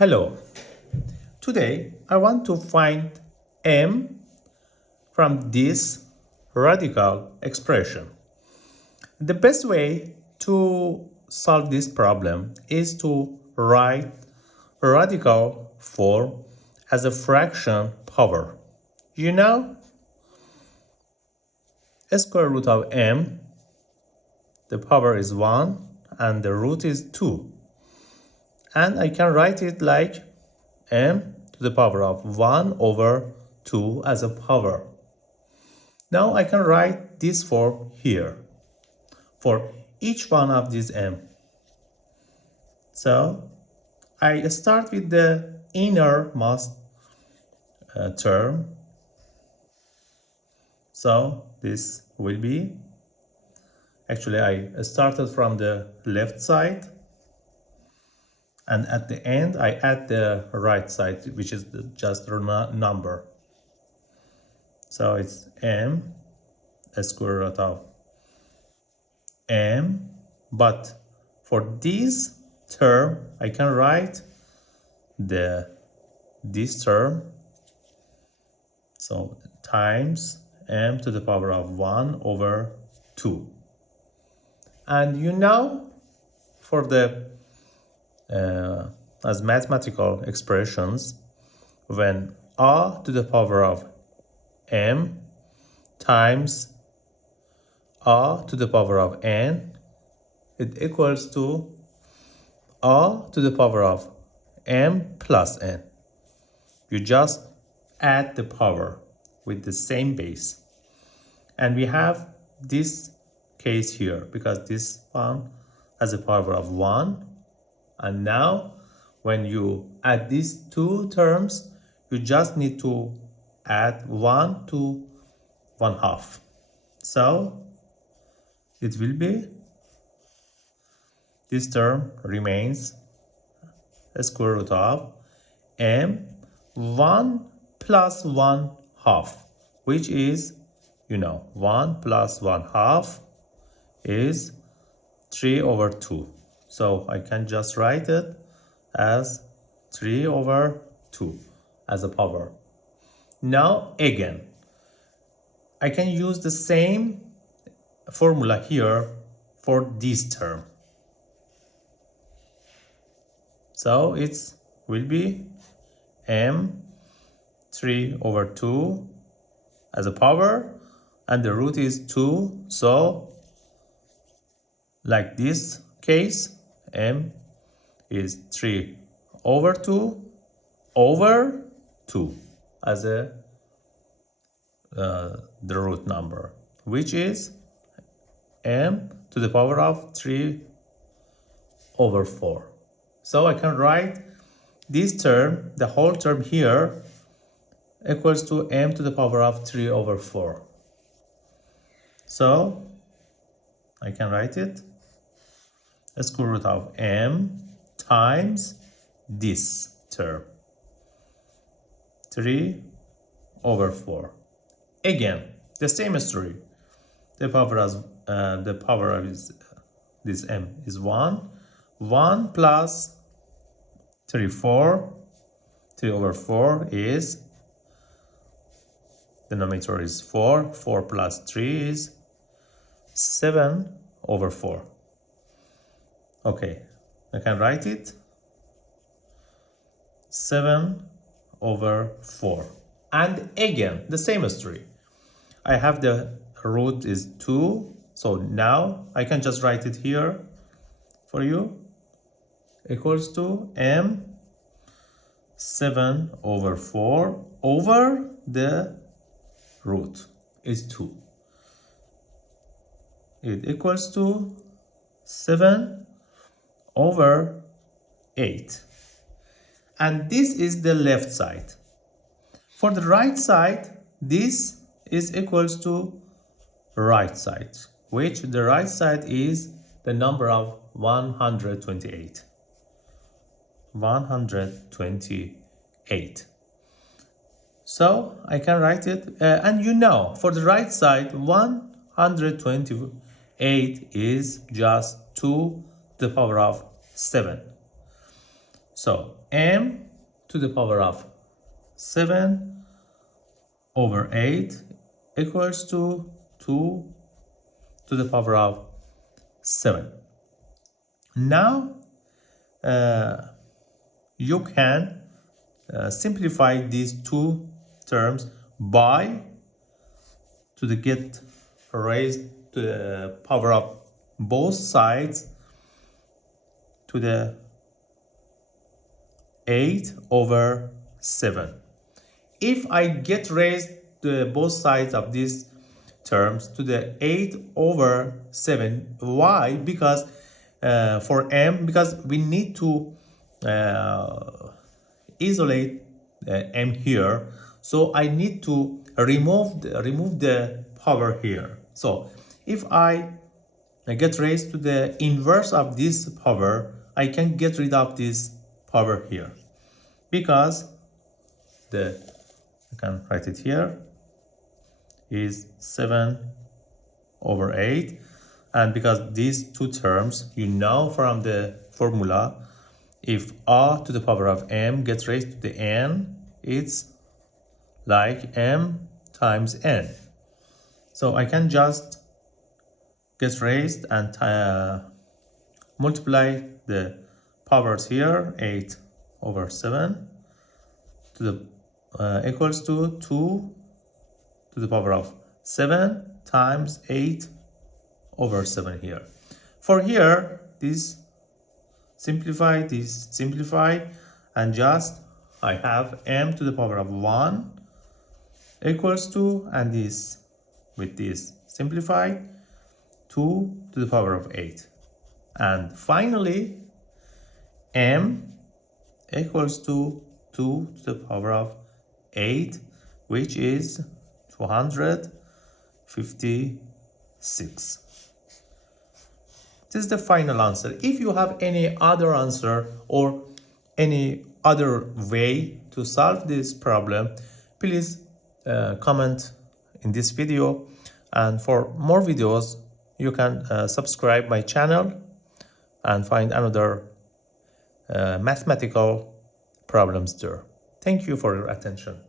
Hello, today I want to find m from this radical expression. The best way to solve this problem is to write radical form as a fraction power. You know, square root of m, the power is 1 and the root is 2. And I can write it like m to the power of 1 over 2 as a power. Now I can write this form here for each one of these m. So I start with the innermost term. So this will be, actually I started from the left side. And at the end, I add the right side, which is just a number. So it's m, square root of m. But for this term, I can write this term. So times m to the power of 1 over 2. And you know, for the as mathematical expressions, when a to the power of m times a to the power of n, it equals to a to the power of m plus n. You just add the power with the same base. And we have this case here because this one has a power of 1. And now, when you add these two terms, you just need to add 1 to 1/2. So, it will be, this term remains square root of m 1 plus 1/2, which is, 1 plus 1/2 is 3 over 2. So I can just write it as 3 over 2 as a power. Now again, I can use the same formula here for this term. So it will be m 3 over 2 as a power, and the root is 2. So like this case, m is 3 over 2 over 2 as the root number, which is m to the power of 3 over 4. So I can write this term, the whole term here, equals to m to the power of 3 over 4. So I can write it square root of m times this term, 3 over 4. Again, the same story. The power of this m is 1. 1 plus 3 over 4 is, denominator is 4. 4 plus 3 is 7 over 4. Okay, I can write it 7 over 4. And again, the same story. I have the root is 2. So now I can just write it here for you. Equals to m 7 over 4 over the root is 2. It equals to 7 over 8. And this is the left side. For the right side, this is equals to right side, which the right side is the number of 128. 128. So I can write it, and for the right side, 128 is just 2 to the power of 7. So m to the power of 7 over 8 equals to 2 to the power of 7. Now you can simplify these two terms by to the get raised to the power of both sides to the 8 over 7. If I get raised to both sides of these terms to the 8 over 7, why? Because for m, because we need to isolate m here, so I need to remove the power here. So if I get raised to the inverse of this power, I can get rid of this power here, because I can write it here is 7 over 8, and because these two terms, you know from the formula, if r to the power of m gets raised to the n, it's like m times n. So I can just get raised and multiply the powers here, 8 over 7 to the equals to 2 to the power of 7 times 8 over 7 here. For here, this simplify, and just I have m to the power of 1 equals to, and this with this simplify, 2 to the power of 8. And finally, m equals to 2 to the power of 8, which is 256. This is the final answer. If you have any other answer or any other way to solve this problem, please comment in this video. And for more videos, you can subscribe my channel and find another mathematical problems there. Thank you for your attention.